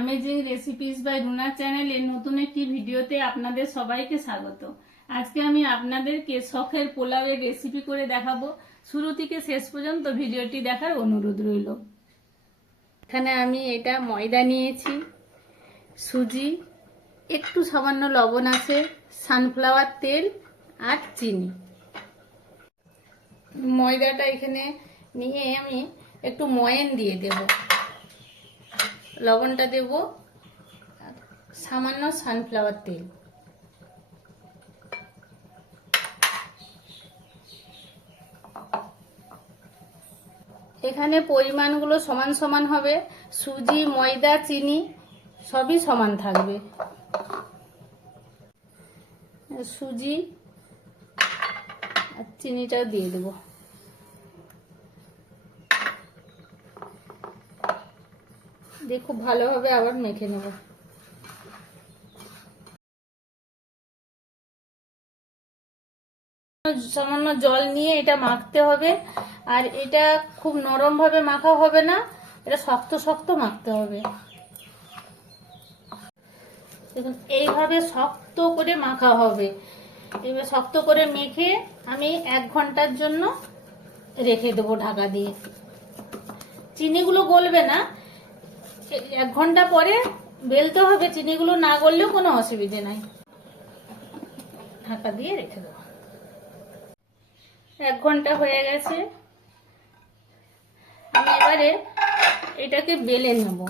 Amazing recipes bye Runa চ্যানেলের নতুন একটি ভিডিওতে আপনাদের সবাইকে স্বাগত। আজকে আমি আপনাদেরকে শখের পোলাওয়ের রেসিপি করে দেখাবো। শুরু থেকে শেষ পর্যন্ত ভিডিওটি দেখার অনুরোধ রইল। এখানে আমি এটা ময়দা নিয়েছি, সুজি, একটু সামান্য লবণ আছে, সানফ্লাওয়ার তেল আর চিনি। ময়দাটা এখানে নিয়ে আমি একটু ময়ান দিয়ে দেব, লবণটা দেব, সামান্য সানফ্লাওয়ার তেল। এখানে পরিমাণগুলো সমান সমান হবে, সুজি, ময়দা, চিনি সবই সমান থাকবে। সুজি আর চিনিটাও দিয়ে দেব। দিয়ে খুব ভালোভাবে আবার মেখে নেব। সামান্য জল নিয়ে এটা মাখতে হবে, আর এটা খুব নরম ভাবে মাখা হবে না, এটা শক্ত শক্ত মাখতে হবে। দেখুন এইভাবে শক্ত করে মাখা হবে। এবার শক্ত করে মেখে আমি 1 ঘন্টার জন্য রেখে দেবো ঢাকা দিয়ে। চিনিগুলো গলবে না, 1 ঘন্টা পরে বেলতে হবে। চিনিগুলো না গললেও কোনো অসুবিধে নাই, ঢাকা দিয়ে রেখে দেবো। 1 ঘন্টা হয়ে গেছে, আমি এবারে এটাকে বেলে নেব।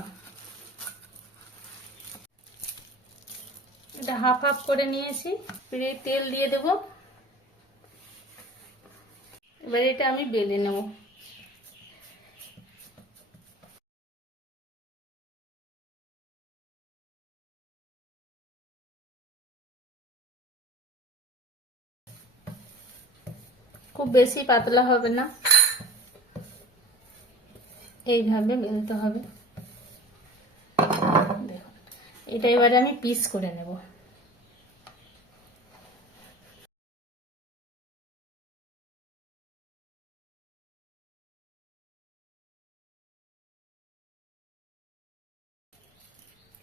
এটা হাফ হাফ করে নিয়েছি, তেল দিয়ে দেব। এবারে এটা আমি বেলে নেব। খুব বেশি পাতলা হবে না, এইভাবে বেলতে হবে। দেখুন এটা এবারে আমি পিস করে নেব।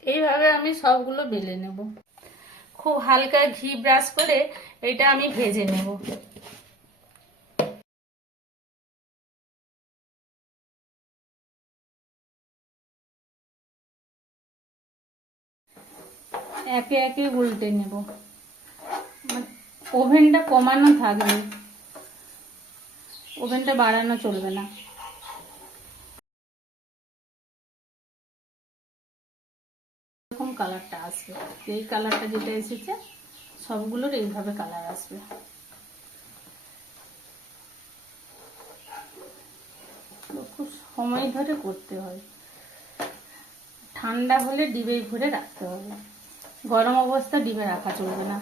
এইভাবে আমি সবগুলো বেলে নেব। খুব হালকা ঘি ব্রাশ করে এটা আমি ভেজে নেব। একে একে উল্টে নেব। ওভেনটা কমানো থাকবে, ওভেনটা বাড়ানো চলবে না। এরকম কালারটা আসবে, এই কালারটা যেটা এসেছে সবগুলোর এইভাবে কালার আসবে। খুব সময় ধরে করতে হয়, ঠান্ডা হলে ডিবে ভরে রাখতে হবে, গরম অবস্থা ডিবে রাখা চলবে না।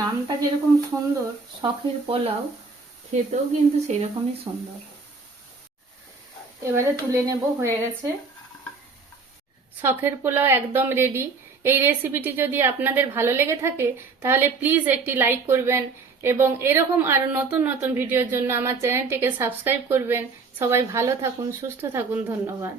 নামটা যেরকম সুন্দর, শখের পোলাও, খেতেও কিন্তু সেরকমই সুন্দর। এবারে তুলে নেব, হয়ে গেছে। শখের পোলাও একদম রেডি। এই রেসিপিটি যদি আপনাদের ভালো লেগে থাকে তাহলে প্লিজ একটি লাইক করবেন, এবং এরকম আরো নতুন নতুন ভিডিওর জন্য আমার চ্যানেলটিকে সাবস্ক্রাইব করবেন। সবাই ভালো থাকুন, সুস্থ থাকুন, ধন্যবাদ।